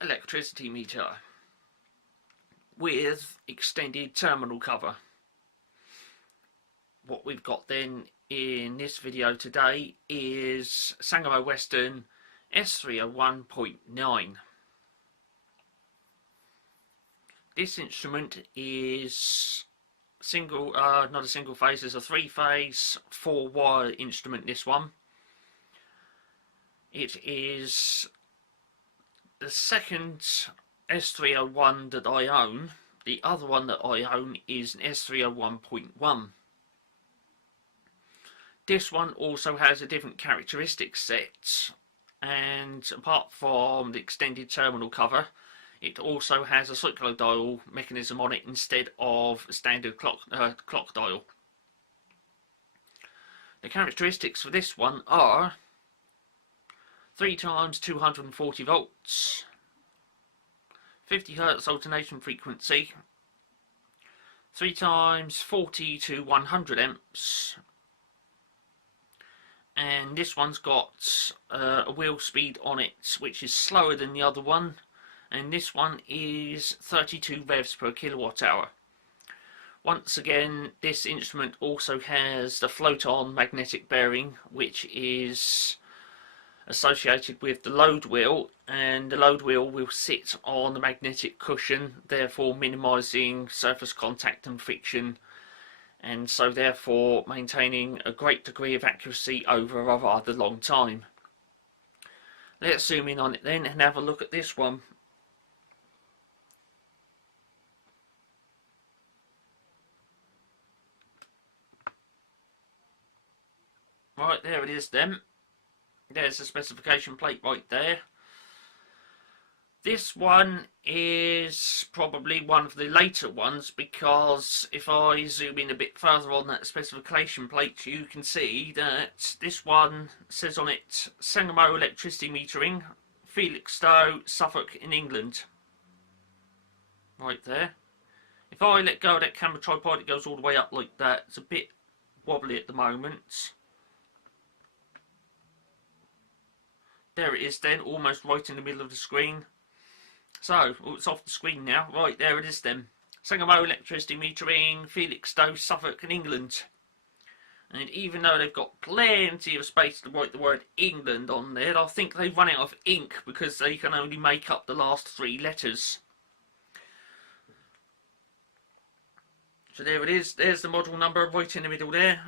Electricity meter with extended terminal cover. What we've got then in this video today is Sangamo Weston S301.9. This instrument is not a single phase, it's a 3-phase 4-wire instrument, this one. It is the second S301 that I own. The other one that I own is an S301.1. This one also has a different characteristics set, and apart from the extended terminal cover, it also has a cyclodial mechanism on it instead of a standard clock dial. The characteristics for this one are 3 times 240 volts, 50 Hz alternation frequency, 3 times 40 to 100 amps, and this one's got a wheel speed on it which is slower than the other one, and this one is 32 revs per kilowatt hour. Once again, this instrument also has the FLOTON magnetic bearing, which is associated with the load wheel, and the load wheel will sit on the magnetic cushion, therefore minimising surface contact and friction, and so therefore maintaining a great degree of accuracy over a rather long time. Let's zoom in on it then and have a look at this one. Right, there it is then. There's the specification plate right there. This one is probably one of the later ones, because if I zoom in a bit further on that specification plate, you can see that this one says on it Sangamo electricity metering, Felixstowe, Suffolk in England. Right there. If I let go of that camera tripod, it goes all the way up like that. It's a bit wobbly at the moment. There it is then, almost right in the middle of the screen. So, it's off the screen now. Right, there it is then. Sangamo electricity metering, Felixstowe, Suffolk in England. And even though they've got plenty of space to write the word England on there, I think they've run out of ink because they can only make up the last 3 letters. So there it is. There's the model number right in the middle there.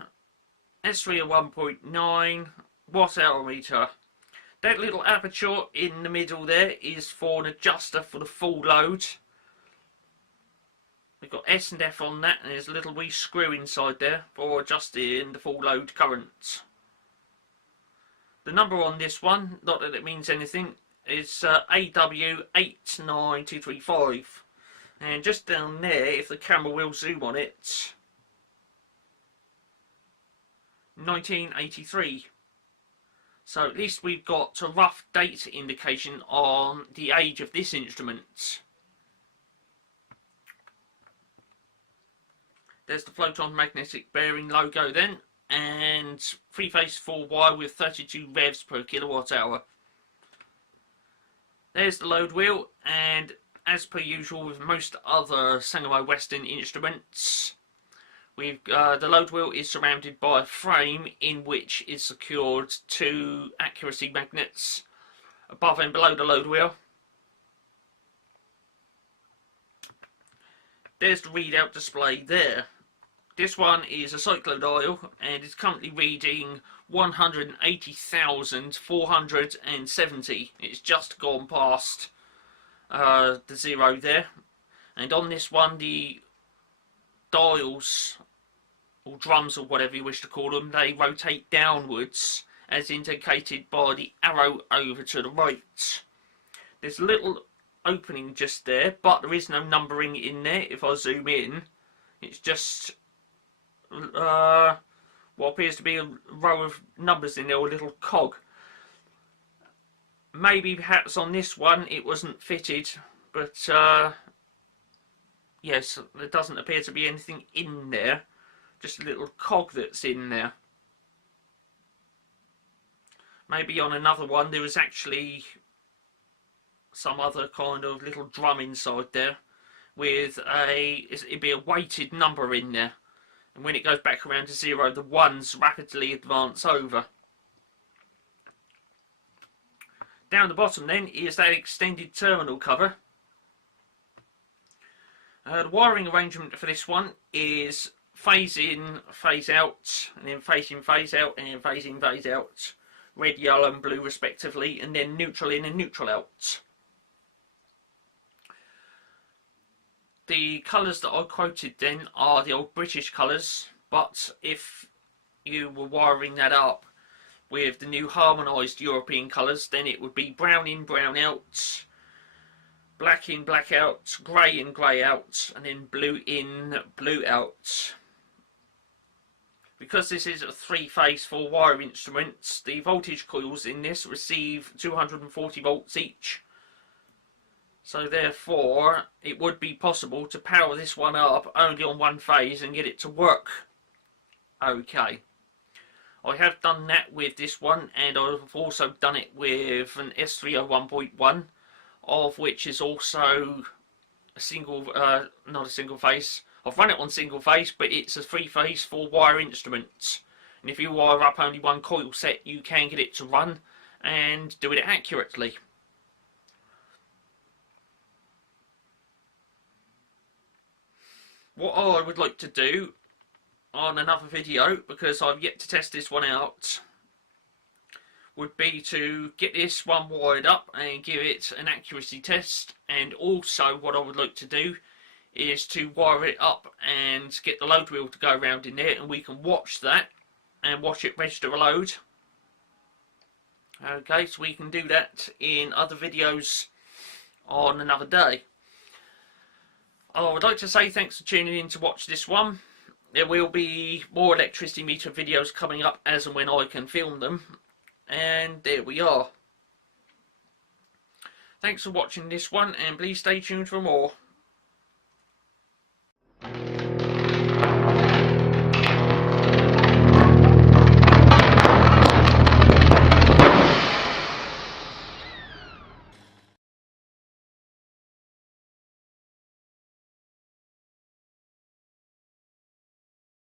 S301.9 watt-hour meter. That little aperture in the middle there is for an adjuster for the full load. We've got S and F on that, and there's a little wee screw inside there for adjusting the full load current. The number on this one, not that it means anything, is AW89235. And just down there, if the camera will zoom on it, 1983. So at least we've got a rough date indication on the age of this instrument. There's the FLOTON magnetic bearing logo then, and 3-phase 4-wire with 32 revs per kilowatt hour. There's the load wheel, and as per usual with most other Sangamo Weston instruments, the load wheel is surrounded by a frame in which is secured 2 accuracy magnets above and below the load wheel. There's the readout display there. This one is a cyclodial and is currently reading 180,470. It's just gone past the 0 there. And on this one, the dials, or drums or whatever you wish to call them, they rotate downwards as indicated by the arrow over to the right. There's a little opening just there, but there is no numbering in there. If I zoom in, it's just what appears to be a row of numbers in there, or a little cog. maybe perhaps on this one it wasn't fitted, but yes, there doesn't appear to be anything in there, just a little cog that's in there. Maybe on another one there was actually some other kind of little drum inside there with it'd be a weighted number in there, and when it goes back around to 0 the ones rapidly advance over. Down the bottom then is that extended terminal cover. The wiring arrangement for this one is phase in, phase out, and then phase in, phase out, and then phase in, phase out, red, yellow and blue respectively, and then neutral in and neutral out. The colours that I quoted then are the old British colours, but if you were wiring that up with the new harmonised European colours, then it would be brown in, brown out, black in, black out, grey in, grey out, and then blue in, blue out. Because this is a 3-phase 4-wire instrument, the voltage coils in this receive 240 volts each. So therefore, it would be possible to power this one up only on one phase and get it to work okay. I have done that with this one, and I've also done it with an S301.1, of which is also a single, not a single phase. I've run it on single phase, but it's a 3-phase 4-wire instrument. And if you wire up only one coil set, you can get it to run and do it accurately. What I would like to do on another video, because I've yet to test this one out, would be to get this one wired up and give it an accuracy test. And also what I would like to do is to wire it up and get the load wheel to go around in there, and we can watch that and watch it register a load. Okay, so we can do that in other videos on another day. I would like to say thanks for tuning in to watch this one. There will be more electricity meter videos coming up as and when I can film them. And there we are. Thanks for watching this one, and please stay tuned for more.